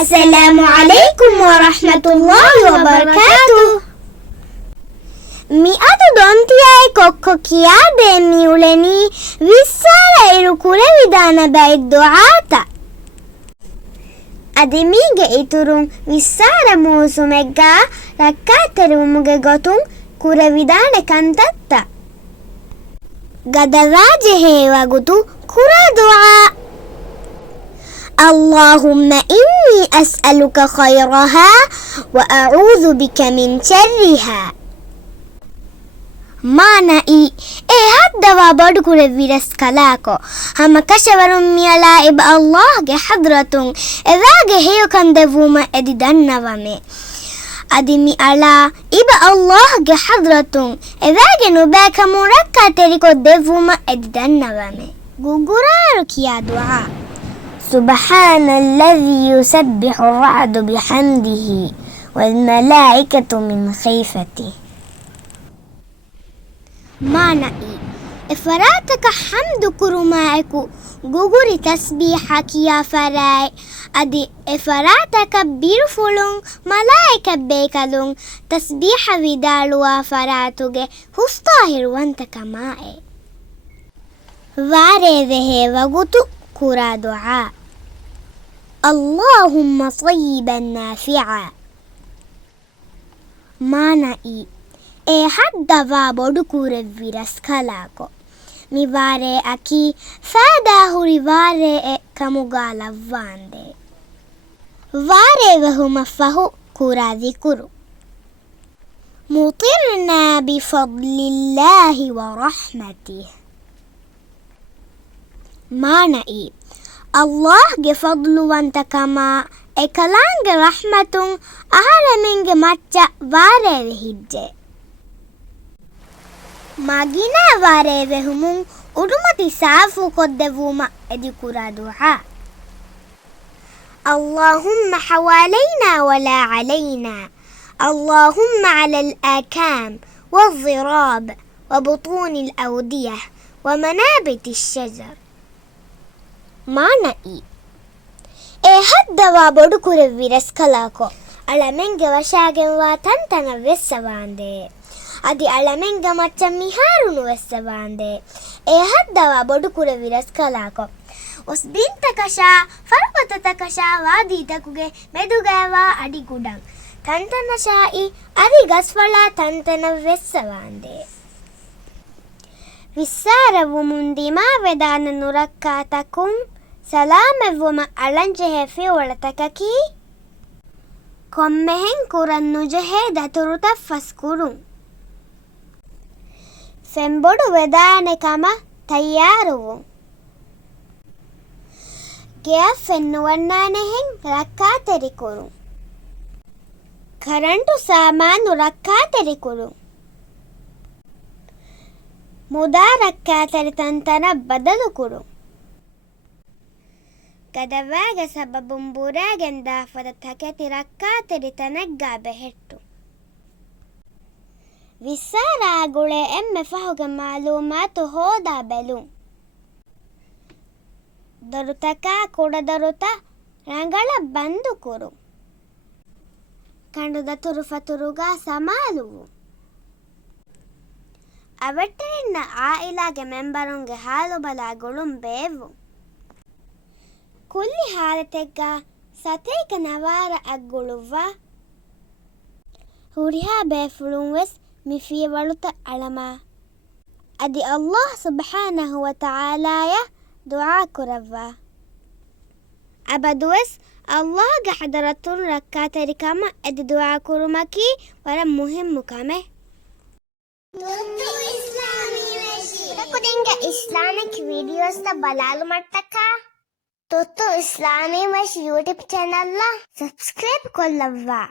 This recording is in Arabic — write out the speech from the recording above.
السلام عليكم ورحمة الله وبركاته. Mi adu dontiai kokko kiade mi uleni vissara irukure vidana bai duata. Adimige iturun vissara musumegga rakkaterumuge gotun kure vidane kantatta. Gadavaje hewagutu kura dua. اللهم إني أسألك خيرها وأعوذ بك من شرها. مانئي هدوا بدكور فيرس كلاكو هم كشورم ميلا إب الله حضرتون إذا هيو كان دفوما إددنا ومي أدمي على إب الله حضرتون إذا نباك مركا تريكو دفوما إددنا ومي غوغورارو كيا دعاء. سبحان الذي يسبح الرعد بحمده والملائكة من خيفته. مانئي إفراتك حمد كرمائكو غوغوري تسبيحك يا فراي أدي إفراتك بيرفلون ملائكة بيكالون تسبيح vidalua فراتوغي هستاهر وانتك مائي واري ذهي وغتو كرا دعاء. اللهم طيبا نافعا. مانئي حدوا بدكور فيرس كلاكو ميواري أكي فادا هوري واري كموغالا واندي واري وهم فهو كرا ذكرو. مطرنا بفضل الله ورحمته. مانئي الله فضل وانتكما ekalaange rahmatun aharamenge macca vaareve hijje magina vaareve humun udumati saafu koddevuma edikura du'a. اللهم حوالينا ولا علينا. اللهم على الآكام والضراب وبطون الأودية ومنابت الشجر. مانئي هدوا بدكور فيرس كلاكو ألمنج وشاغن واتنتن وسواندي أدي ألمنج مچم ميهارون وسواندي هدوا بدكور فيرس كلاكو os bintakasha farpatakasha wadi takuge medugawa adi gudang tantana shai ari gasfala tantana vessawande vissaravumun vedana nurakka takum salaamevuma alanjehe fiwalatakaki kommehen kurannujehe daturuta faskurun fembodu vedane kama tayyaruvu gas fennuwannanehen rakkaterikuru karantu saamanu rakkaterikuru muda rakkaateri tantana badalukuru gadavaga sababun buragen daafada taketi rakkaateri tanagga behettu vissaragule emme fahuga maalumaatu hoda belun ದೊರುತಕ ಕೊಡದೊರುತ ರಂಗಳ ಬಂದು ಕುರು ಕಂಡುದ ತುರುಫತುರುಗ ಸಮಾಲುವು ಅವಟ್ಟೆನ್ನ ಆ ಇಲಾಗೆ ಮೆಂಬರುಂಗೆ ಹಾಲು ಬಲಾಗುಳುಂ ಬೇವು ಕುಲ್ಲಿ ಹಾಲತೆಗ್ಗ ಸತೇಕ ನವಾರ ಅಗ್ಗುಳುವ್ವ ಹುರಿಹಾ ಬೇಫುಳುಂ ವೆಸ್ ಮಿಫಿಯವಳುತ ಅಳಮ ಅದಿ ಅಲ್ಲಾಹ್ ಸುಬ್ಹಾನಹು ವ ತಆಲಾಯ دعاء كرفا أبدوس الله قحضرت ركاتري كما أد دعاء كرمكي ورا مهم كما تكودنگا إسلامك فيديوز تا بلالو مرتكا توتو إسلامي وش يوتيوب چانل لا سبسكرايب كلوا